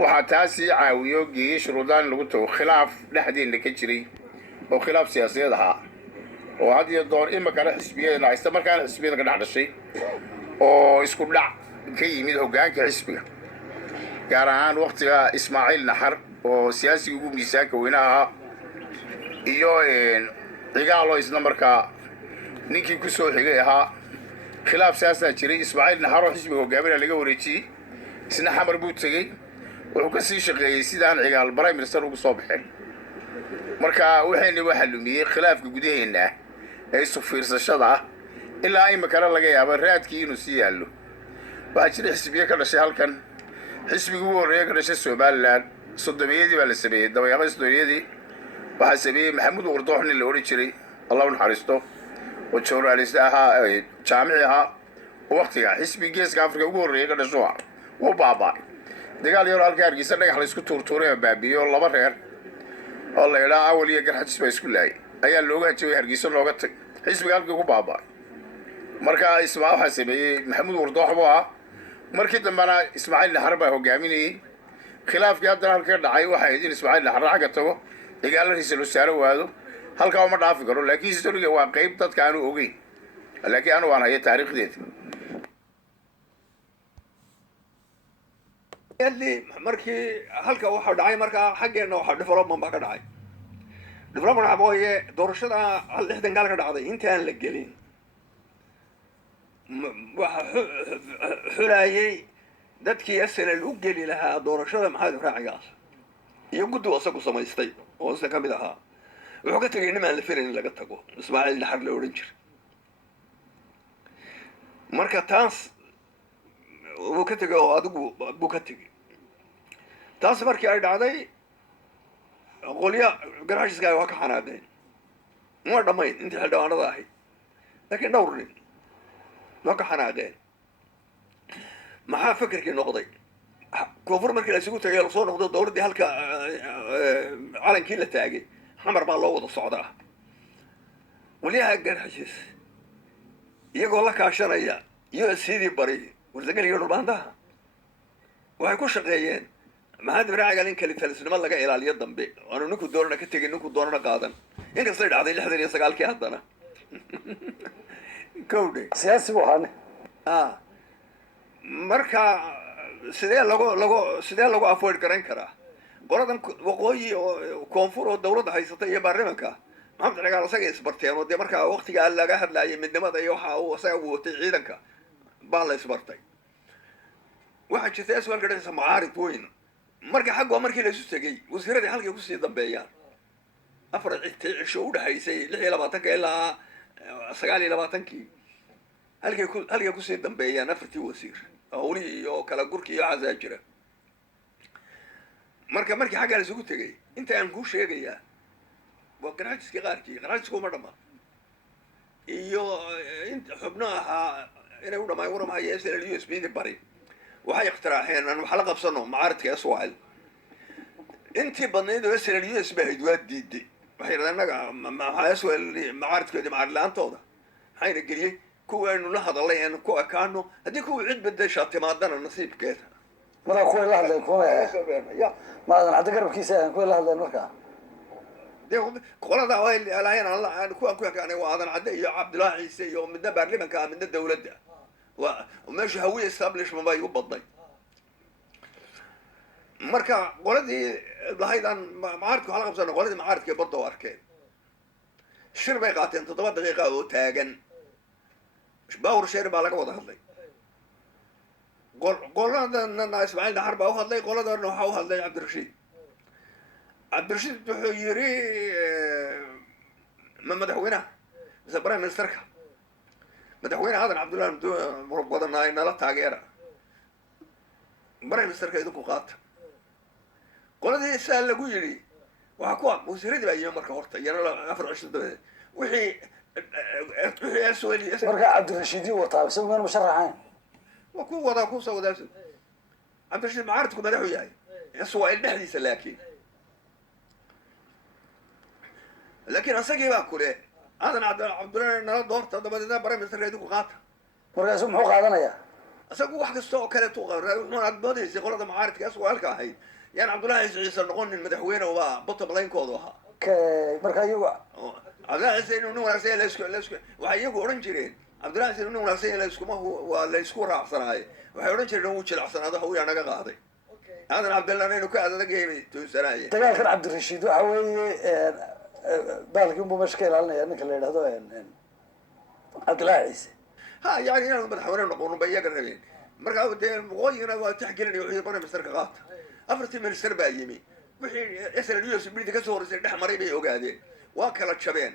waxaa taasi caawiyo geeyey shuruudaan lagu tago khilaaf dhexdeenna ka jiray oo khilaaf siyaasadeed ahaa oo had iyo door imakana xisbiyeedna haysta markaana xisbiyada ka dhex dhashay oo isku dhac ka yimid hoggaanka xisbiga gaar ahaan wakhtiga ismaaciil naxar oo siyaasiga ugu miisaanka weyne ahaa iyo cigaalo isna markaa ninkii ku soo xigay ahaa khilaaf siyaasaa jiray ismaaciil naxar oo xisbiga hogaaminaa laga wareejiyey isna xamar buu tegey wuxuu ka sii shaqeeyey sidaan cigaal prime minister ugu soo baxeen marka waxayna waxa lumiyey khilaafka gudaheenna ah ee isu fiirsashada ah ilaa imakana laga yaabo raadkii inuu sii yaallo waxaa jira xisbiye ka dhashay halkan xisbigii ugu horreeya ka dhashay somalilan soddomiyadii baa la sameeyey dabayaaqada soddomiyadii waxaa sameeyey maxamuud wardoox nin la odhan jiray allah u naxariisto oo journalist ahaa jaamici ahaa oo wakhtiga xisbigii geeska afrika ugu horreeya ka dhasho wuu baaba'ay dagaal yaroo halka hargeysa dhagax la isku tuurtuuray oo baabi'iyey oo laba reer oo la idhaa awal iyo garxajis baa isku laayay ayaa looga hajabay hargeysa looga tag xisbiga halkii ku baaba'ay markaa waxaa sameeyey maxamuud wardoox buu ahaa markii dambena ismaaciil naxar baa hogaaminayey khilaafkii haddana halka ka dhacay waxay ahayd in ismaaciil naxar xagga tago cigaalo ra'iisul wasaare waado halkaa uma dhaafi karo laakiin historiga waa qayb dadka aanu ogeyn laakiin anu waan haya taariikhdeeda markii halka waxaa dhacay markaa xaggeenna waxaa development baa ka dhacay development waxa mooye doorashada lixdan gaal ka dhacday inta aan la gelin waxa xulayay dadkii SNL u geli lahaa doorashada maxamed raacigaas iyo guddi asagu samaystay oo isna ka mid ahaa wuxuu ka tegay nimaan la filayn in laga tago ismaaciil naxar la odhan jiray marka taas wuu ka tegay oo adigu buu ka tegay taas markii ay dhacday qolya garxashiska waa ka xanaaqeen ma dhammayn intii xildhibaanada ahayd laakiin dhowr nin waa ka xanaaqeen maxaa fikirkii noqday koonfur markii la isugu tagay lasoo noqdo dowladdii halka calankii la taagay xamar baa loo wada socdaa waliyaha garxashis iyagoo la kaashanaya USCdii bari warsageliga dhulbaandaha waxay ku shaqeeyeen maxamed raacigal in kalitalisnimo laga ilaaliyo dambe aanu ninku doonana ka tegin ninku doonana qaadan inkastay dhacday 69 haddana kowdhe siyaasi buu ahaane marka sidee lagu avoid garan karaa qoladan waqooyi oo koonfur oo dawladda haysata iyo baarlamanka maxamed cigaal isaga isbarteen oo dee markaa waqtigaa laga hadlaayay midnimada iyo waxa uu isaga u watay ciidanka baa la isbartay waxaa jirta aswal gadhaysa macaarid weyn marka xaggoo markii la isu tegey wasiiradii halkay kusii dambeeyaan afar cisho u dhaxaysay 26 ilaa 29 halkay kusii dambeeyaan afartii wasiir awli iyo kala gurki iyo casaa jira markii xaggaa la isugu tegey inta aan kuu sheegayaa waa garxajiskii qaarkii garxajisku uma dhammaan iyo xubno ahaa inay u dhammaan waramahaye SNL USBdii bari waxay ikhtiraaxeen aan wax la qabsano macaaridka SWAL intii badnayd oo SNL USB ahayd waa diiday waxay yidhahdeen annaga maxaa SWAL macaaridkoodii macaarid la-aantooda maxayna geliyey kuwaanu la hadalay aan ku ekaano haddii kuwa cid bedeshaa timaadana nasiibkeeda markaa kuway la hadleen maadan cadda garabkiisa ahan kuway la hadleen markaa dee qolada way lahayn aan kuwaan ku ekaanay waa aadan cadde iyo cabdullaahi ciise iyo midna baarlimanka ah midna dawladda waa meesha hawiye establishment bay u badnay marka qoladii lahaydaan macaaridka waxaa la qabsana qoladii macaaridka ee badda u arkeen shir bay qaateen 7 daqiiqa oo taagan باور شير بالك وضع هذي قولنا إسماعيل نحر بأو هذي قولنا إنه هو هذي عبد الرشيد تحيري من مدحوينه زبرين من السركة مدحوينه هذا عبد الله مربوطنا إن لا تاجره برين من السركة يدقوا قات قولنا يسأل لقولي وحكوا وسيرد بأيام مركب ورطة يعني لا أفرع 20 وحي marka cabdirashiidi wataa isagu meel musharaxayn waa ku wadaa ku soo wadaabsan cabdirashiid macaaridku madaxu yahay iswaa dhexdiisa laakiin asagii baa kule aadan cabdullaahi nala doorta dabadeedna bare ministarka idinku qaata markaasu muxuu qaadanayaa isagu wax kasta oo kale wuxuuna aad moodaysay qolada mucaaridka asagoo halka ahayd yaan cabdullaahi ciise noqonin madaxweyne waa bottom line-koodu ahaa marka iyagu cabdullaahi ciise inuu nin wanaagsan waxay iyagu odhan jireen cabdullaahi ciise inuu nin wanaagsan waa la isku raacsanaaye waxay odhan jireen wuu jilacsanaado hawiyaa naga qaaday aadan cabdillahna inuu ka adadagayay toonsanaayeen dagaalkan cabdirashiid waxa weeye baalkii unbuu meesha ka ilaalinaya ninka la yidhahdo cabdullaahi ciise ha yani inaanu madaxweyne noqonin ba iyaga rabeen markaa dee waqooyigana waa taxgelinaya wixii prime ministerka qaata afartii minister baa yimi wixii SLDS bildi ka soo horeysay dhex maray bay ogaadeen waa kala jabeen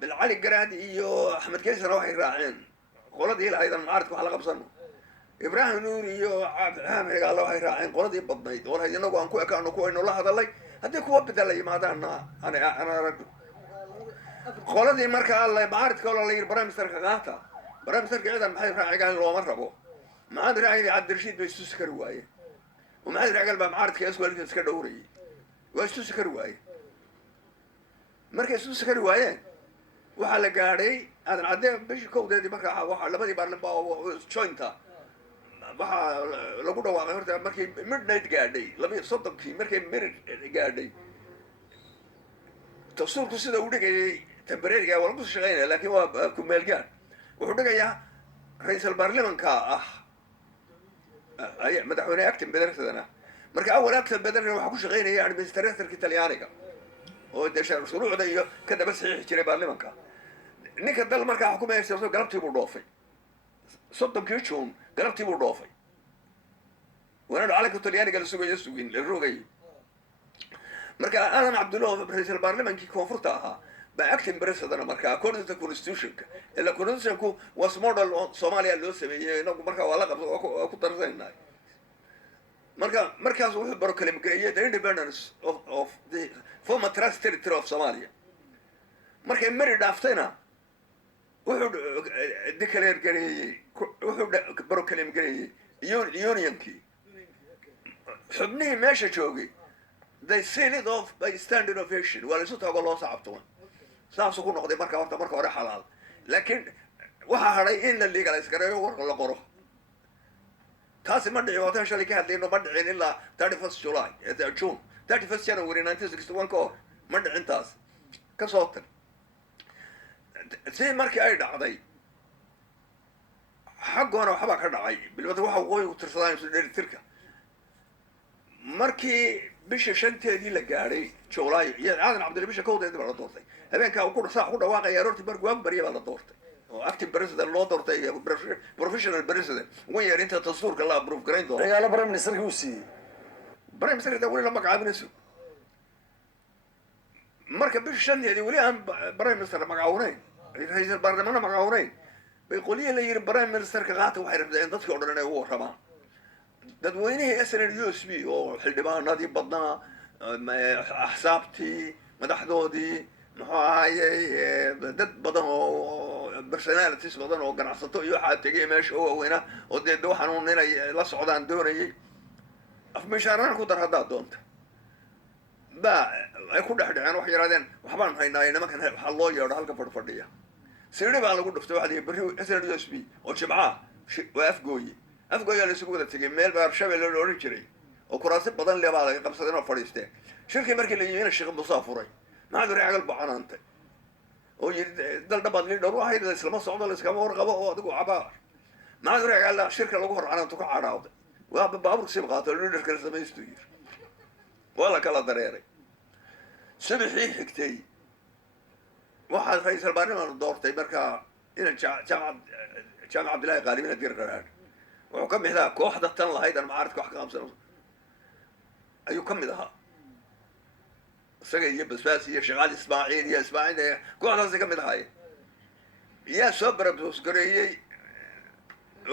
bilcali garaad iyo axmed kaysana waxay raaceen qoladii lahayd aan mucaaridka wax la qabsano ibraahim nuur iyo xaamid gaalo waxay raaceen qoladii badnayd oo lahayd inagu aan ku ekaano kuwaynu la hadalay haddii kuwa bedela yimaadaanna ana aragno qoladii markaa mucaaridka oo la yiri prime ministerka qaata prime ministerka ciidan maxay raacigaan looma rabo maxaad raacayay cabdirashiid bay isu sakari waayeen ومحل رجال بقى معارض كاس ولا كاس كدوري واشتو سكر واي مركز سكر واي وحلا قاري هذا عدي بيش كود دي مركز وحلا لبدي بارن با جوينتا waxa lagu dhawaaqay horta markii midnight gaadhay laba soddonkii markay mirid gaadhay tafsiirku sida uu dhigayay temporary-ga waa lagu shaqeynaa laakiin waa ku meel gaar wuxuu dhigayaa ra'iisul baarlamaanka ay madaxweyne acting bedelsadana marka awal acting bedelna waxa ku shaqeynaya administratorka Talyaaniga oo deesha shuruucda iyo ka daba saxiix jiray baarlamaanka ninka dal markaa xukumayay galabtii buu dhoofay soddonkii Juun galabtii buu dhoofay وانا عليك الطلياني قال سوق يسوقين الروغي مركا انا عبد الله رئيس البرلمان كي كونفورتاها باكتم بريسدنا مركا اكوردنج تو كونستيتيوشن الا كونستيتيوشن كو واس موديل صوماليا لو سميه انو مركا ولا ku tarsanay markaas wuxuu baro kale maqreeyay the independence of the former trust territory of Somalia markay mari dhaaftayna wuxuu declare gareeyay wuxuu baro kale maqreeyay unionkii xubnihii meesha joogay they seal it off by standard ovation waa laysu tago loo sacabto saasuu ku noqday marka hore xalaal laakiin waxaa hadhay in la legalize gareeyo warka la qoro taasi ma dhici waataan shalay ka hadlayno ma dhicin ilaa 31st July June 31st January 1961 ka hor ma dhicin taas ka soo tag si markii ay dhacday xaggoona waxbaa ka dhacay bilbada waxa waqooyi u tirsadaan isu dheelitirka markii bisha shanteedii la gaadhay July iyo aadan cabdil bisha kowdeedii baa la doortay habeenkaa uu ku dhawaaqay aroortii markuu ag bariya baa la doortay oo acting president loo doortay professional president ugu yeerinta dastuurka la approve gareyn doono dagaalo prime minister uu siiyay prime minister da wali la magacaabinayso marka bisha shanteedii wali aan prime minister magacaawnay ra'iisul baarlamaanka magacaawnay bay qoliye la yiri prime minister ka qaata waxay rabeen dadkii oo dhan inay u warramaan dadweynihii SNUSB oo xildhibaanadii badnaa axsaabtii madaxdoodii muxuu ahaayey dad badan oo personalities badan oo ganacsato iyo waxaa tegay meesha oo waaweyna oo dee waxaan inay la socdaan doonayay afmishaarana ku dar haddaad doonta ba ay ku dhexdhaceen wax yaraadeen waxbaan haynaa nimankan waxaa loo yeedho halka fadhiya sirri baa lagu dhuftay waxa la yidhi berri SNUSB oo jimcaha waa afgooya la isugu wada tegay meel baa Shabeelle loo oran jiray oo kuraasi badan leh baa laga qabsaday oo fadhiistay shirkii markii la yimid Sheekh Musa furay maxaa raacal bacanaantay oo yiri dal dhabaad li dhowr waxa ay isla socdo la iskama warqabo oo adigu cabaar maxaa raacal shirka lagu hor canaanto ka caaraawday waa baabuur si qaato leader kale sameeysto yiri wala kala dareeray sabixii xigtay waxa ra'iisul baarlamaanka doortay markaa in jaamacad Abdullaahi Qaalibina dir qaraar wuxuu ka mid ahaa kooxda tan lahayd aan mucaaradka wax ka qabsan ayuu ka mid ahaa isaga iyo basbaas iyo shaqaal Ismaaciil iyo Ismaaciil kooxdaas ka mid ahaa yaa soo barabos gareeyay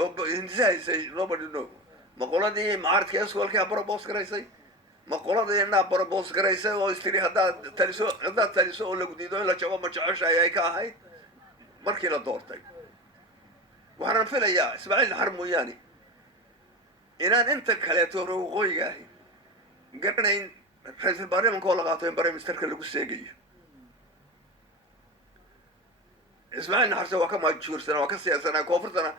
oo insaysay nobody know maqoladii mucaaradka iskoolka barabos gareysay maqoladii inaa barabos gareysay oo istiri haddaad taliso oo lagu diido in la jabo ma jeceshahay ay ka ahayd markii la doortay waxaan filayaa Ismaaciil Xar mooyaane inaan inta kale tooro waqooyiga ahay garanayn ra'iisul baarlamaanka oo la qaato in prime ministerka lagu seegayo ismaaciil naxarse waa ka maajuursana waa ka siyaasana koonfurtana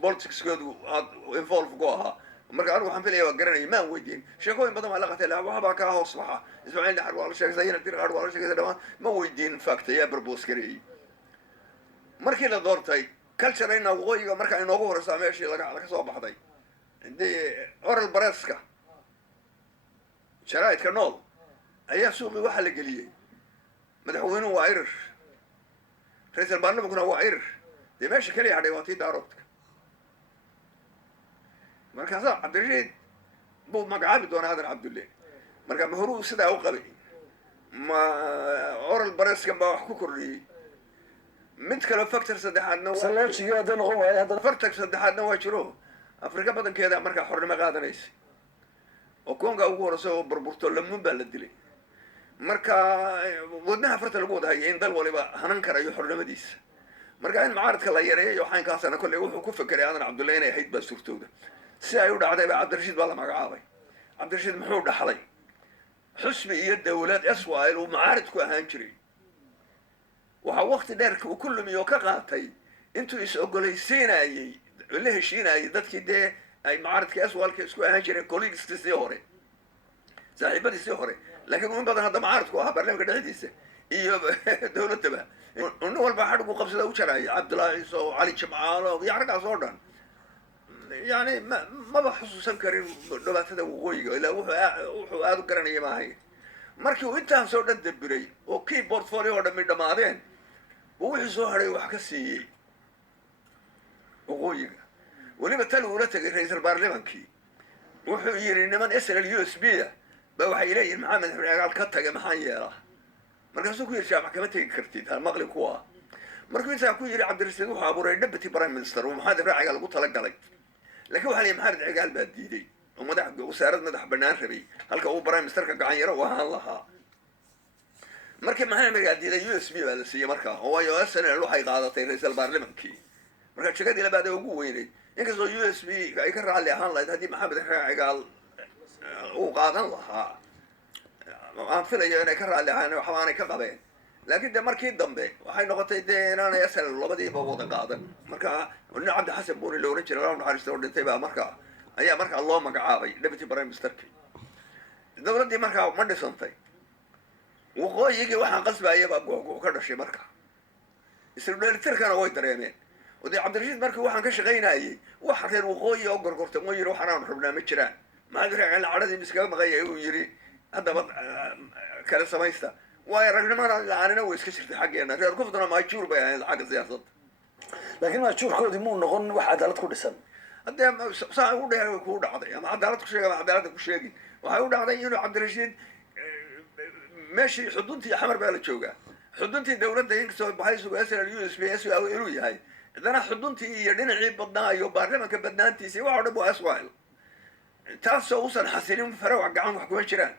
politicskeedu aad involve ku ahaa marka anigu waxaan filaya waa garanaya maan weydiin sheekooyin badan waa la qatay waxbaa kaa hoos baxa ismaaciil naxar waa la sheegay dirqaar waa la sheegay dhamaan ma weydiin fact ayaa barboos gareeyey markii la doortay culturena waqooyiga marka inoogu horeysaa meeshii laga soo baxday dee oral bareska sharaa'idka nool ayaa suuqii waxaa la geliyey madaxweynuhu waa irish ra-iisul baarlamankuna waa irish dee meesha keliya hadhay waa tii daaroodka markaasaa cabdirashiid buu magacaabi doonaa hadan cabdulle marka ma horuu sidaa u qabay ma oral bareskan baa wax ku kordhiyey mid kale factor saddexaadna factor saddexaadna waa jiro afrika badankeeda markaa xornimo qaadanaysa oo konga ugu horeysa oo burburto lamuun baa la dilay marka wadnaha farta lagu wada hayay in dal waliba hanan karayo xornimadiisa marka in macaaradka la yareeyo xaynkaasana kolley wuxuu ku fekeray aadan cabdulle inay ahayd baa suurtooda si ay u dhacday baa cabdirashiid baa la magacaabay cabdirashiid muxuu dhaxlay xusbi iyo dawlad swil uu macaarid ku ahaan jiray waxaa wakti dheerka uu ku lumiy oo ka qaatay intuu is ogolaysiinayey la heshiinayay dadkii dee ay macaaridka swilka isku ahaan jireen collegieskisii hore saaxiibadiisii hore laakiin in badan hadda macaaridku ahaa barnaamijka dhexdiisa iyo dawladdaba nin walba xadhigu qabsada u jaraya cabdullaahi ciise oo cali jimcaalo iyo raggaas oo dhan yani maba xusuusan karin dhibaatada waqooyiga ilaa wuxuu aada u garanaya maahay markii uu intaas oo dhan dabiray oo kii portfolio oo dhami dhammaadeen uu wixii soo hadhay wax ka siiyey waqooyiga weliba tal uula tegay ra-iisul baarlamankii wuxuu yidhi niman sl u s b da ba waxay leeyihin maxamed xagaal ka taga maxaan yeelaa markaasuu ku yidhi jaamac kama tegi kartid maqli kuwa markuu intaa ku yidhi cabdirashiid wuxuu abuuray deputy prime minister oo maxamed ibraaciga lagu talagalay laakiin waxaa lihi maxamed cigaal baa diiday oo wasaarad madax banaan rabay halka uu prime ministerka gacan yaro u ahaan lahaa markii maxamed cigaal diiday u s b baa la siiyey markaa oo waayo snl waxay qaadatay ra-iisul baarlamankii marka jagadii labaad ee ugu weynay inkastoo u s b ay ka raalli ahaan lahayd haddii maxamed cigaal uu qaadan lahaa aan filayo inay ka raalli ahaan waxbaanay ka qabeen laakiin de markii dambe waxay noqotay dee inaanay snl labadiiba wada qaadan marka nin cabdi xasan buuni la ohan jiray lahu naxariista oo dhintay baa markaa ayaa markaa loo magacaabay deputy prime ministerkii dawladdii markaa ma dhisantay waqooyigii waxaan qasbayaba googo ka dhashay marka isla dheelitirkana way dareemeen oo dee cabdirashiid markii waxaan ka shaqaynayay wax reer waqooyi oo gorgorta moo yidhi waxaan aanu rabnaa ma jiraan maxamed raaciil cadhadii miskaga maqaya uu yidhi haddaba kala samaysta waayo ragnimada la-aanina way iska jirtay xaggeena reer kufduna maajuur bay ahayd xagga siyaasadda laakiin maajuurkoodii muu noqon wax cadaalad ku dhisan haddee saa u dhe kuu dhacday ama cadaalad ku sheeg ama cadaaladda ku sheegin waxay u dhacday inuu cabdirashiid meeshii xuduntii xamar baa la joogaa xuduntii dawladda inkastoo baxay suga sl u s b s inuu yahay haddana xuduntii iyo dhinacii badnaa iyo baarlamanka badnaantiisii wax o dhan waa swil taasoo usan xasilin farawac gacan wax kuma jiraan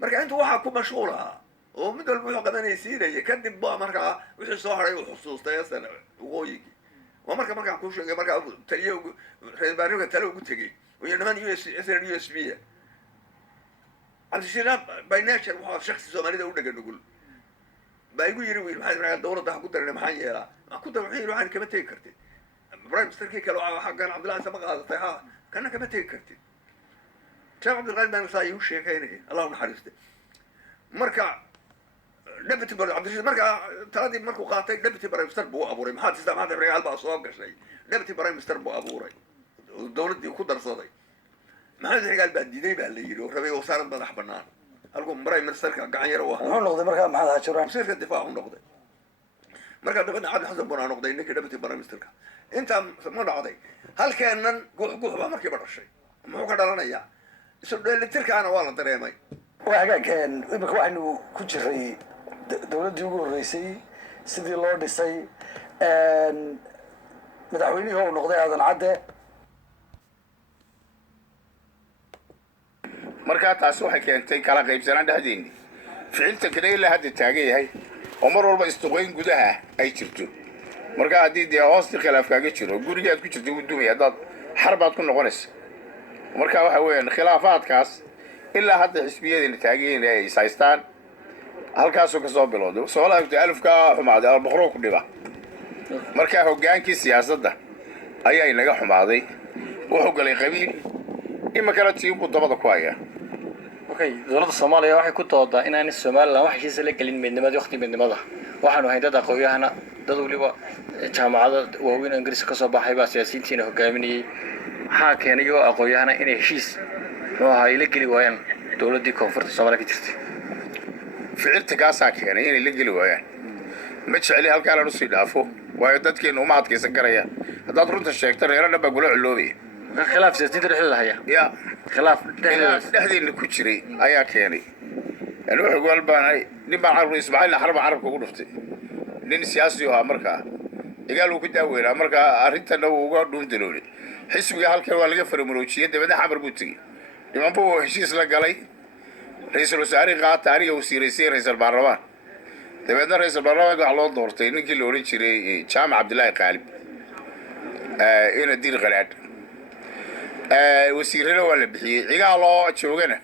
marka intuu waxaa ku mashquul ahaa oo mid walba wuxuu qabanaysiinayay kadib ba markaa wixii soo haray uu xusuustay sl waqooyigii waa markaan kuu sheegay markaa taliye ra-isul baarlamanka tale ugu tegey iyo niman sl u s b a cabdirashiid by nature wuxuu shaksi soomaalida u dhega nugul baa igu yiri wiil maxamed ibraaciil dawladda ha ku darina maxaan yeelaa ku dar wuxuu yidhi waxaan kama tegi kartid prime ministerkii kale xaggan cabdullahi sama qaadatay ha kana kama tegi kartid sheekh cabdilqaadir baan saa igu sheekaynaya allahu naxariiste marka deputy cabdirashiid markaa taladii markuu qaatay deputy prime minister buu abuuray maxaad tistaa maxamed ibraaciil baa soo gashay deputy prime minister buu abuuray oo dawladdii ku darsaday maxamed cigaal baa diiday baa la yidhi oo rabay wasaarad madax banaan halkuu prime ministerka gacan yaro u ahaa muxuu noqday markaa maxamed xajuraan wasiirka difaac u noqday markaa dabadna cabdi xasan bunaa noqday ninkii deputy prime ministerka intaa ma dhacday halkeennan guux baa markiiba dhashay muxuu ka dhalanayaa isu dheelitirkaana waa la dareemay waa hagaag imika waxaynu ku jiray dawladdii ugu horreysay sidii loo dhisay madaxweynihii uu noqday aadan cadde markaa taasi waxay keentay kala qaybsanaan dhexdeeni ficilta kale ilaa hadda taagan yahay oo mar walba istuqoyn gudaha ay jirto markaa haddii dee hoostii khilaaf kaaga jiro gurigaad ku jirta wuu dumaya haddaad xarbaad ku noqonaysa marka waxa weeyaan khilaafaadkaas ilaa hadda xisbiyadeena taagan yihiin ay is haystaan halkaasuu ka soo bilowday soomaalida alifkaa xumaaday alboqoroo ku dhiba markaa hoggaankii siyaasadda ayaa inaga xumaaday wuxuu galay qabiil iminkana tiibuu dabada ku hayaa okay dowladda Soomaaliya waxay ku doodaa in aan Soomaaliland wax heshiis la galin midnimada waqti midnimada waxaanu hayn dad aqoonyahana dad waliba jaamacada waaweyn Ingiriiska ka soo baxay baa siyaasiyiintiina hogaaminayay maxaa keenay oo aqoonyahana inay heshiis nooca la geli waayaan dowladda koonfurta Soomaaliya ka jirtay ficilta kaasaa keenay inay la geli waayaan ma jeceli halkaa la sii dhaafo waayo dadkeena uma adkaysan karaya haddaad runta sheegto reero dhan baa gula culoobaya khilaaf siyaasiyiinta dhexdooda haya ya khilaaf dhexdeena ku jiray ayaa keenay yani wuxuu walbaanay nin baan carab Ismaaciil Xarba carabka ugu dhuftay nin siyaasi ah markaa igaal uu ku daaweeraa markaa arrintan uu uga dhuundaloolay xisbiga halkan waa laga farmaroojiyay dabada xamar buu tagay niman buu heshiis la galay ra'iisul wasaare qaata aniga wasiiraysay ra'iisul baarlamaan dabadna ra'iisul baarlamaan waxa loo doortay ninkii la oran jiray Jaamac Cabdullaahi Qaalib ina dir qalaad wasiirada waa la bixiyay cigaaloo joogana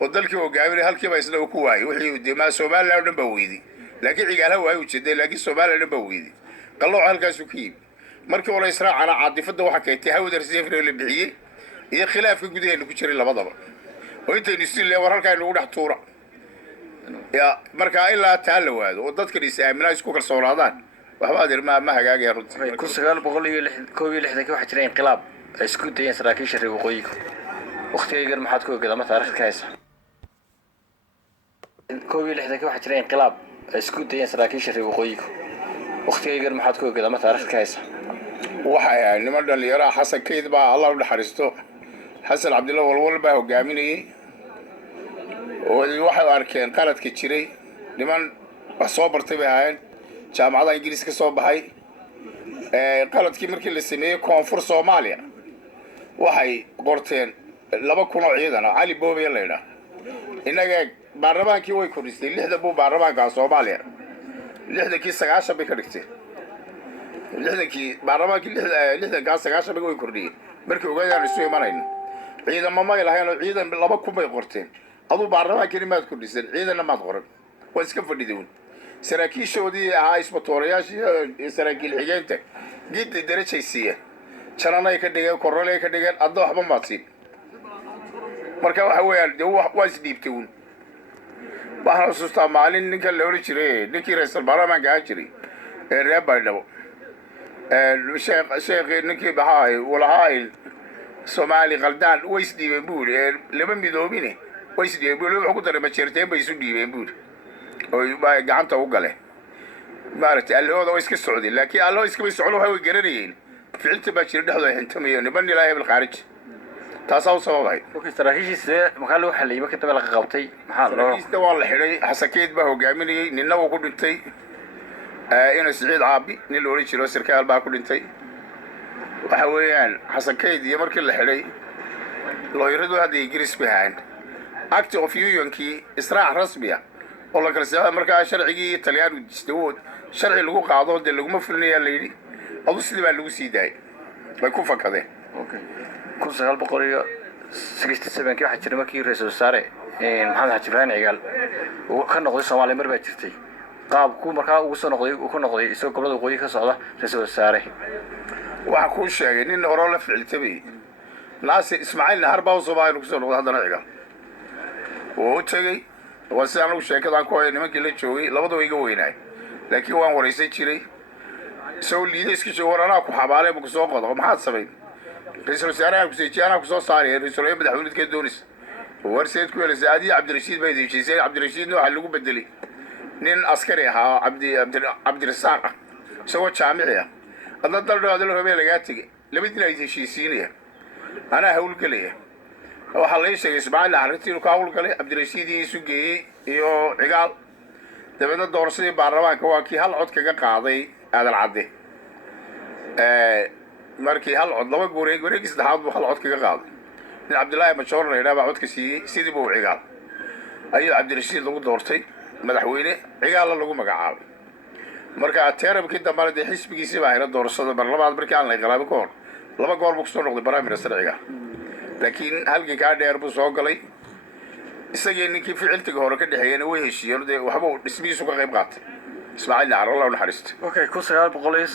oo dalkii hogaaminay halkiiba isna uu ku waayay wixii deemaa Soomaaliland dhan baa weydii laakiin cigaalaha waa u jeeday laakiin Soomaaliland dhan baa weydii qallo halkaas uu ka yimid markii wala israacana caadifada waxa keentay hawdar seefre la bixiyay iyo khilaafka gudaheena ku jiray labadaba oo intay nisile war halka inuu dhex tuura ya marka ilaa taa la waado oo dadka isaaminaa isku kalsoonaadaan waxba adeer ma hagaagaya runtii 1961 waxa jiray inqilaab ay isku dayeen saraakiisha reer waqooyiga waqtigeegan maxaad ku ogaada ma taariikhda haysa 1961 waxa jiray inqilaab ay isku dayeen saraakiisha reer waqooyiga waqtigeegan maxaad ku ogaada ma taariikhda haysa waxa ay niman dhalinyaro Xasan Keyd baa Allah u naxariisto Xasan Cabdullaahi walwal baa hogaaminayay oo waxay arkeen qaladka jiray niman wax soo bartay bay ahayn jaamacada Ingiriiska soo baxay qaladkii markii la sameeyay koonfur Soomaaliya waxay qorteen 2,000 oo ciidan Ali Boobe la yiraahdo inaga baarlamaankii way kordhisay 6 buu baarlamaanka Soomaaliya 6kii 9 bay ka dhigtay 6kii baarlamaankii 6 bay kordhiyeen markii ogaadaan isu imanayno ciidan ma ilaahayno ciidan 2,000 bay qorteen aduu baarlamaankii maad kordhisay ciidanna maad qoran waa iska fadhidoon saraakiishoodii ahaa isbatoolayaashii saraakiil xigeenta geedda darajaysiya jaranay ka dhigeen korolay ka dhigeen adoo waxba maadsiin marka waxa weeyaan waa isdhiibtay waxaan xusuustaa maalin ninka la oran jiray ninkii ra'iisul baarlamaanka ahaa jiray ee reer Baydhabo sheekh ninkii baxay walahay Soomaali qaldaan way isdhiibeen buur laba midoobine way isdhiibeen buur wuxuu ku daray ma jeerteen bay isu dhiibeen buur oo ay gacanta u galeen maaragtay allooda way iska socdeen laakiin alloo iska bay socdo waxay garanayeen ficilta baa jira dhexdooda xintamayo niman ilaahay bil kharij taas oo sababay okay saraakiisha maxaa loo xaliyay markii daba la qabtay maxaa loo saraakiisha waa la xidhay Xasan Keyd baa hogaaminayay ninna uu ku dhintay ina Saciid Caabi nin loo oran jiray sarkaal baa ku dhintay waxa weeyaan Xasan Keyd iyo markii la xidhay looyiradu hadda Ingiriis bahan act of unionkii israac rasmiya oo la kala saaro markaa sharcigii Talyaanigu distood sharci lagu qaado de laguma fulinayaa la yiri adu sidii baa lagu sii daayay way ku fakadeen okay 1967 waxa jiray markii ra'iisul wasaare maxamed xajibraan cigaal oo ka noqday Soomaaliya mar baa jirtay qaabku markaa ugu soo noqday uu ku noqday isoo gobolada waqooyi ka socda ra'iisul wasaare waxa ku sheegay nin hore la ficiltabay Naasir Ismaaciil Harba Soomaaliya ku soo noqday haddana cigaal oo tagay وسأنا وشاكد عن كوي إنما كله شوي لبضوا يجوا ويناي لكن وان ورئيس شيري سو ليدرز كشوا أنا أكو حبالي بكسوق هذا ما حد سبين رئيس الوزراء أكو سيتي أنا كسوق صاري رئيس الوزراء بدأ حولت كدونس ورسيت كوي لزادي عبد الرشيد بيدي شيء زي عبد الرشيد نو حلوه بدلي نين عسكري ها عبد الرزاق سوى شامعية الله ضل هذا اللي هو بيلاقيه لبدنا يجي شيء سينيه أنا هقول كليه waxa la sheegay Ismaaciil Arrintii uu ka hawl galay Cabdirashiid isu geeyay iyo cigaal dabadna doorashadii baarlamaanka waa kii hal cod kaga qaaday aadan cadde markii hal cod laba wareegis saddexaad buu hal cod kaga qaaday nin Cabdullaahi Majoor la yiraahdo codka siiyay sidii buu cigaal ayuu Cabdirashiid lagu doortay madaxweyne cigaal lagu magacaabay marka teerabkii dambe xisbigiisa baa hayra doorashada baarlamaanka markii aan la inqilaabin koor laba goor buu soo noqday barnaamijka sharciga لكن هل كان يربو سوقلي isagii ninkii ficiltiga hore ka dhexeeyana way heshiiyeen dee waxba dhismihiisu ka qayb qaatay ismaaciil nacar allah u naxariisto okay 1900